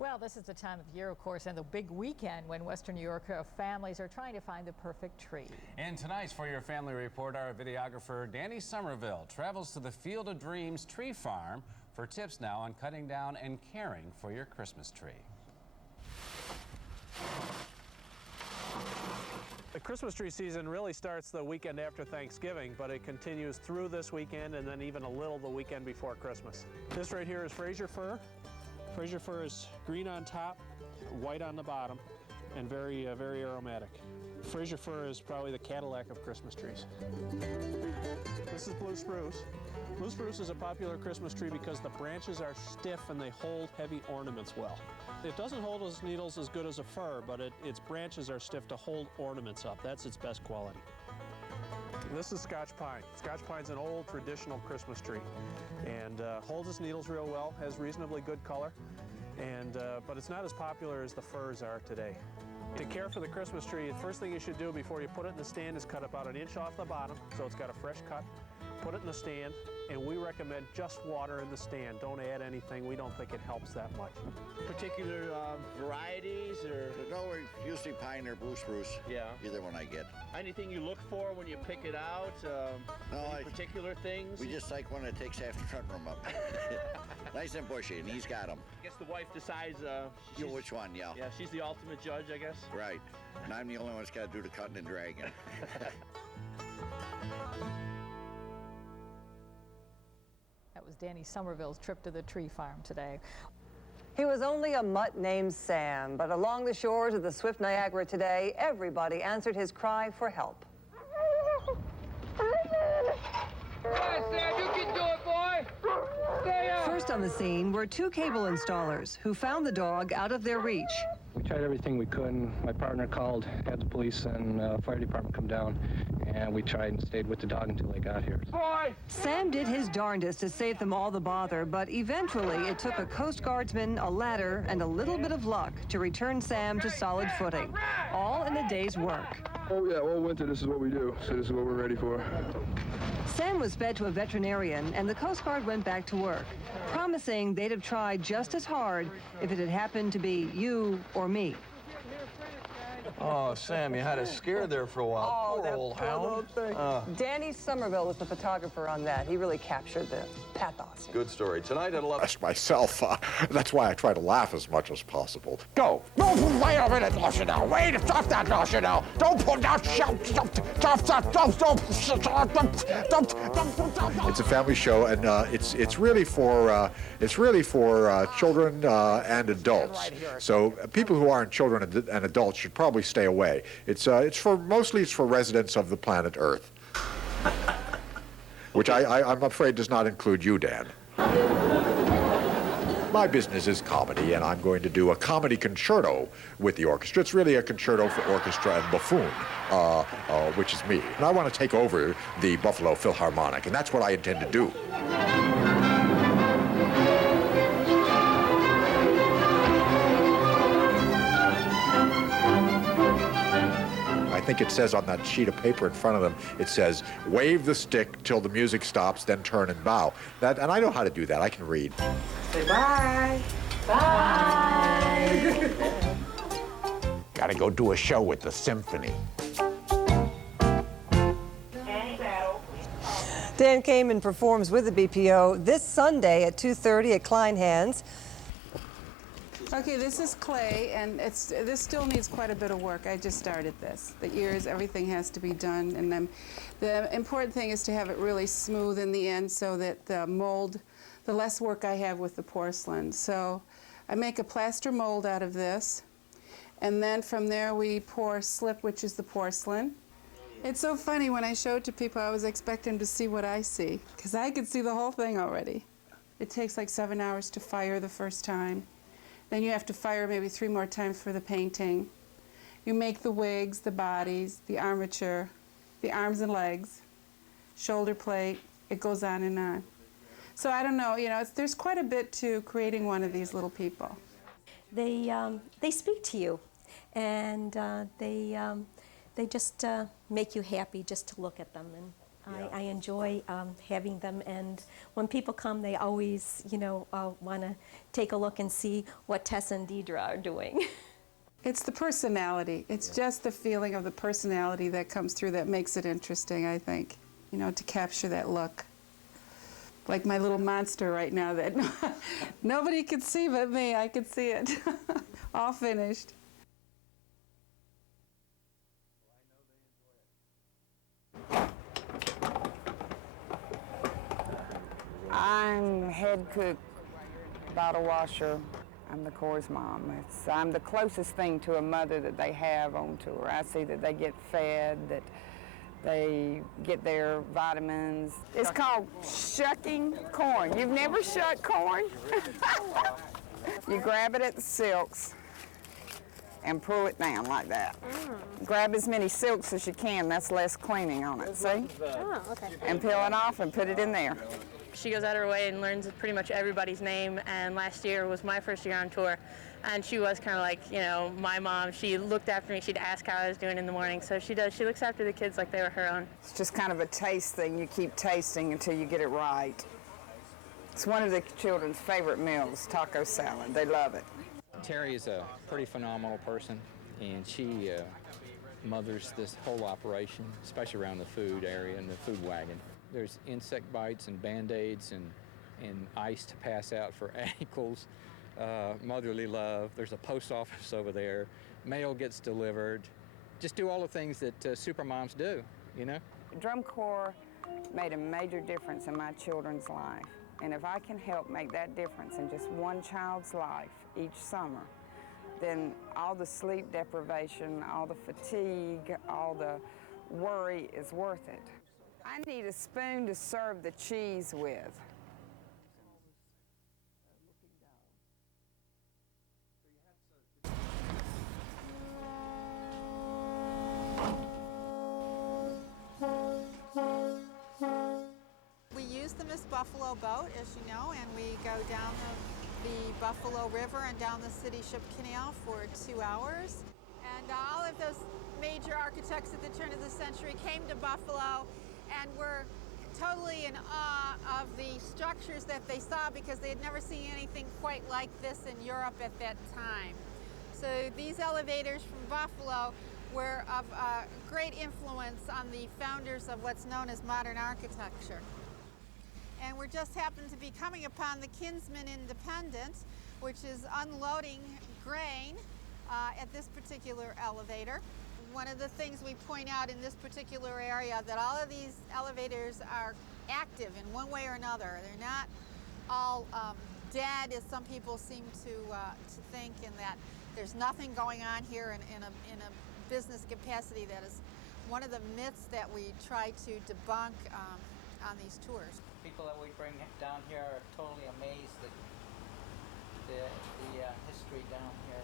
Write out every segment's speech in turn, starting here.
Well, this is the time of year, of course, and the big weekend when Western New York families are trying to find the perfect tree. And tonight's For Your Family Report, our videographer Danny Somerville travels to the Field of Dreams tree farm for tips now on cutting down and caring for your Christmas tree. The Christmas tree season really starts the weekend after Thanksgiving, but it continues through this weekend and then even a little the weekend before Christmas. This right here is Fraser fir. Fraser fir is green on top, white on the bottom, and very aromatic. Fraser fir is probably the Cadillac of Christmas trees. This is blue spruce. Blue spruce is a popular Christmas tree because the branches are stiff and they hold heavy ornaments well. It doesn't hold its needles as good as a fir, but its branches are stiff to hold ornaments up. That's its best quality. This is Scotch pine. Scotch pine's an old traditional Christmas tree and holds its needles real well, has reasonably good color, and but it's not as popular as the firs are today. To care for the Christmas tree, the first thing you should do before you put it in the stand is cut about 1 inch off the bottom so it's got a fresh cut. Put it in the stand, and we recommend just water in the stand. Don't add anything. We don't think it helps that much. Particular varieties or? No, usually pine or blue spruce. Yeah. Either one I get. Anything you look for when you pick it out? Any particular things? We just like one that takes half the front room up. Nice and bushy, and he's got them. I guess the wife decides. Which one, yeah. Yeah, she's the ultimate judge, I guess. Right. And I'm the only one that's got to do the cutting and dragging. That was Danny Somerville's trip to the tree farm today. He was only a mutt named Sam, but along the shores of the swift Niagara today, everybody answered his cry for help. Come on, Sam, you can do it, boy! Stay up! First on the scene were 2 cable installers who found the dog out of their reach. We tried everything we could, and my partner called, had the police and fire department come down, and we tried and stayed with the dog until they got here. Boy! Sam did his darndest to save them all the bother, but eventually it took a Coast Guardsman, a ladder, and a little bit of luck to return Sam to solid footing, all in a day's work. Oh yeah, all winter this is what we do, so this is what we're ready for. Sam was fed to a veterinarian, and the Coast Guard went back to work, promising they'd have tried just as hard if it had happened to be you or me. Oh, Sam, you had us scared there for a while. Oh, poor old hound. Danny Somerville was the photographer on that. He really captured the pathos. Good story. Tonight at 11. Myself, that's why I try to laugh as much as possible. Go! No, wait a minute, Lachelle. Wait, stop that, Lachelle. Don't put that shout. It's a family show, and it's really for children and adults. So people who aren't children and adults should probably stay away. It's mostly for residents of the planet Earth, which I'm afraid does not include you, Dan. My business is comedy, and I'm going to do a comedy concerto with the orchestra. It's really a concerto for orchestra and buffoon, which is me. And I want to take over the Buffalo Philharmonic, and that's what I intend to do. I think it says on that sheet of paper in front of them, it says, wave the stick till the music stops, then turn and bow. And I know how to do that. I can read. Say bye. Bye. Gotta go do a show with the symphony. Dan Kamen performs with the BPO this Sunday at 2:30 at Klein Hands. Okay, this is clay, and this still needs quite a bit of work. I just started this. The ears, everything has to be done, and then the important thing is to have it really smooth in the end so that the mold, the less work I have with the porcelain. So I make a plaster mold out of this, and then from there we pour slip, which is the porcelain. It's so funny, when I show it to people, I was expecting to see what I see, because I could see the whole thing already. It takes like 7 hours to fire the first time. Then you have to fire maybe 3 more times for the painting. You make the wigs, the bodies, the armature, the arms and legs, shoulder plate. It goes on and on. So I don't know, there's quite a bit to creating one of these little people. They speak to you, and they just make you happy just to look at them. I enjoy having them, and when people come, they always, want to take a look and see what Tessa and Deidre are doing. It's the personality. It's just the feeling of the personality that comes through that makes it interesting, I think, to capture that look. Like my little monster right now that nobody could see but me. I could see it. All finished. I'm head cook, bottle washer. I'm the Corps' mom. I'm the closest thing to a mother that they have on tour. I see that they get fed, that they get their vitamins. It's called shucking corn. You've never shucked corn? You grab it at the silks and pull it down like that. Grab as many silks as you can. That's less cleaning on it, see? Oh, okay. And peel it off and put it in there. She goes out of her way and learns pretty much everybody's name, and last year was my first year on tour, and she was kind of like, my mom. She looked after me. She'd ask how I was doing in the morning, so she does. She looks after the kids like they were her own. It's just kind of a taste thing. You keep tasting until you get it right. It's one of the children's favorite meals, taco salad. They love it. Terry is a pretty phenomenal person, and she mothers this whole operation, especially around the food area and the food wagon. There's insect bites and Band-Aids and ice to pass out for ankles, motherly love. There's a post office over there. Mail gets delivered. Just do all the things that super moms do, Drum Corps made a major difference in my children's life. And if I can help make that difference in just one child's life each summer, then all the sleep deprivation, all the fatigue, all the worry is worth it. I need a spoon to serve the cheese with. We use them as buffalo boat, as you know, and we go down the Buffalo River and down the City Ship Canal for 2 hours. And all of those major architects at the turn of the century came to Buffalo and were totally in awe of the structures that they saw because they had never seen anything quite like this in Europe at that time. So these elevators from Buffalo were of great influence on the founders of what's known as modern architecture. And we're just happened to be coming upon the Kinsman Independent, which is unloading grain at this particular elevator. One of the things we point out in this particular area that all of these elevators are active in one way or another. They're not all dead, as some people seem to think, in that there's nothing going on here in a business capacity. That is one of the myths that we try to debunk on these tours. People that we bring down here are totally amazed at the history down here.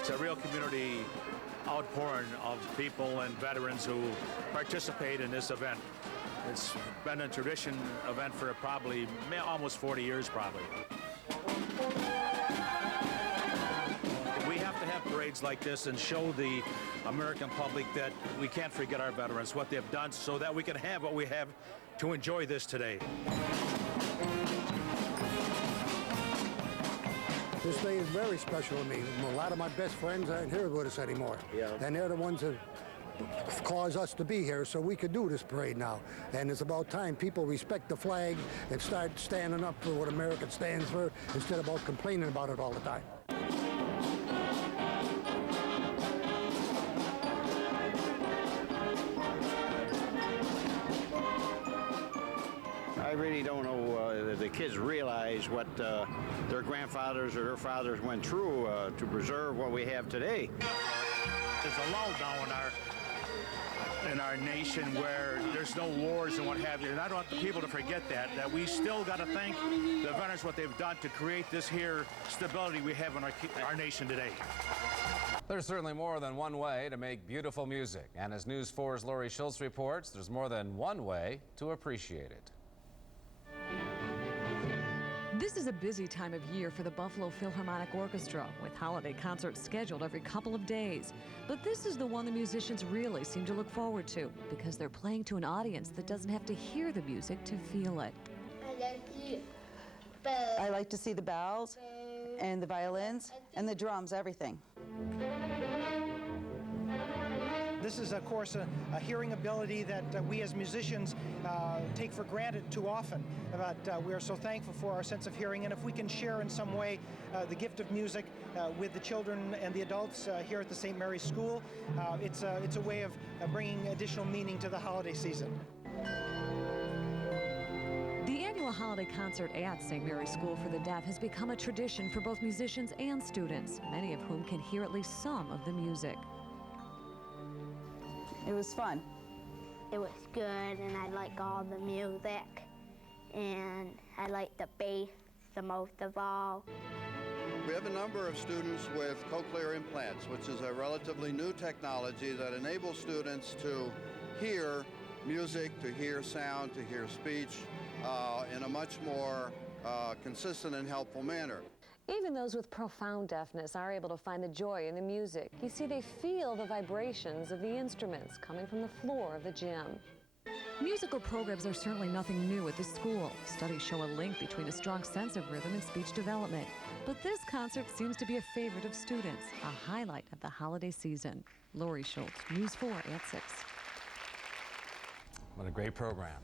It's a real community outpouring of people and veterans who participate in this event. It's been a tradition event for probably almost 40 years, probably. We have to have parades like this and show the American public that we can't forget our veterans, what they've done, so that we can have what we have to enjoy this today. This day is very special to me. A lot of my best friends aren't here with us anymore. Yeah. And they're the ones that caused us to be here so we could do this parade now. And it's about time people respect the flag and start standing up for what America stands for instead of about complaining about it all the time. I really don't know if the kids realize what their grandfathers or their fathers went through to preserve what we have today. There's a lull now in our in our nation where there's no wars and what have you. And I don't want the people to forget that we still got to thank the veterans what they've done to create this here stability we have in our nation today. There's certainly more than one way to make beautiful music. And as News 4's Lori Schultz reports, there's more than one way to appreciate it. This is a busy time of year for the Buffalo Philharmonic Orchestra, with holiday concerts scheduled every couple of days. But this is the one the musicians really seem to look forward to, because they're playing to an audience that doesn't have to hear the music to feel it. I like to see the bells and the violins and the drums, everything. This is, of course, a hearing ability that we as musicians take for granted too often. But we are so thankful for our sense of hearing, and if we can share in some way the gift of music with the children and the adults here at the St. Mary's School, it's a way of bringing additional meaning to the holiday season. The annual holiday concert at St. Mary's School for the Deaf has become a tradition for both musicians and students, many of whom can hear at least some of the music. It was fun. It was good, and I like all the music, and I like the bass the most of all. We have a number of students with cochlear implants, which is a relatively new technology that enables students to hear music, to hear sound, to hear speech in a much more consistent and helpful manner. Even those with profound deafness are able to find the joy in the music. You see, they feel the vibrations of the instruments coming from the floor of the gym. Musical programs are certainly nothing new at the school. Studies show a link between a strong sense of rhythm and speech development. But this concert seems to be a favorite of students, a highlight of the holiday season. Lori Schultz, News 4 at 6. What a great program.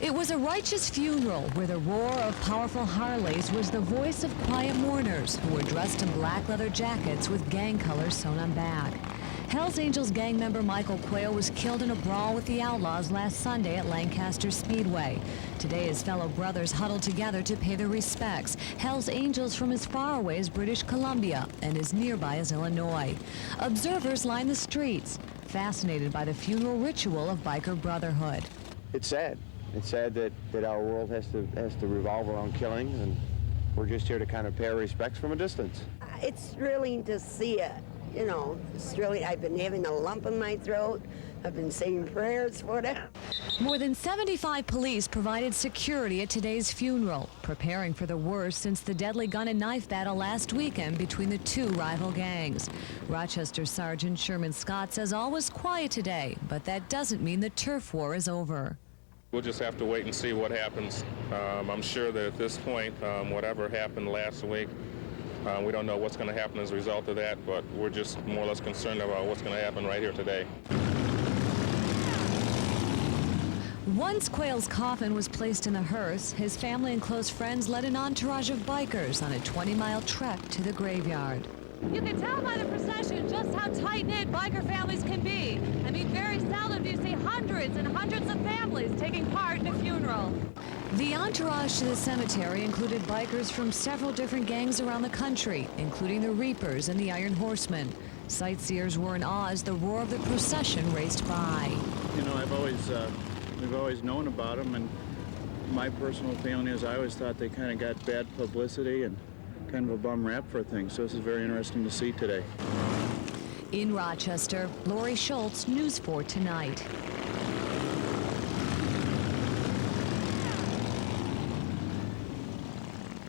It was a righteous funeral where the roar of powerful Harleys was the voice of quiet mourners who were dressed in black leather jackets with gang colors sewn on back. Hells Angels gang member Michael Quayle was killed in a brawl with the Outlaws last Sunday at Lancaster Speedway. Today, his fellow brothers huddled together to pay their respects. Hells Angels from as far away as British Columbia and as nearby as Illinois. Observers line the streets, fascinated by the funeral ritual of biker brotherhood. It's sad. It's sad that our world has to revolve around killing, and we're just here to kind of pay our respects from a distance. It's thrilling to see it. You know, it's really, I've been having a lump in my throat. I've been saying prayers for it. More than 75 police provided security at today's funeral, preparing for the worst since the deadly gun and knife battle last weekend between the two rival gangs. Rochester Sergeant Sherman Scott says all was quiet today, but that doesn't mean the turf war is over. We'll just have to wait and see what happens. I'm sure that at this point, whatever happened last week, we don't know what's going to happen as a result of that, but we're just more or less concerned about what's going to happen right here today. Once Quayle's coffin was placed in a hearse, his family and close friends led an entourage of bikers on a 20-mile trek to the graveyard. You can tell by the procession just how tight-knit biker families can be. I mean, very seldom do you see hundreds and hundreds of families taking part in a funeral. The entourage to the cemetery included bikers from several different gangs around the country, including the Reapers and the Iron Horsemen. Sightseers were in awe as the roar of the procession raced by. You know, we've always known about them, and my personal feeling is I always thought they kind of got bad publicity and kind of a bum rap for things, so this is very interesting to see today. In Rochester, Lori Schultz, News 4 Tonight.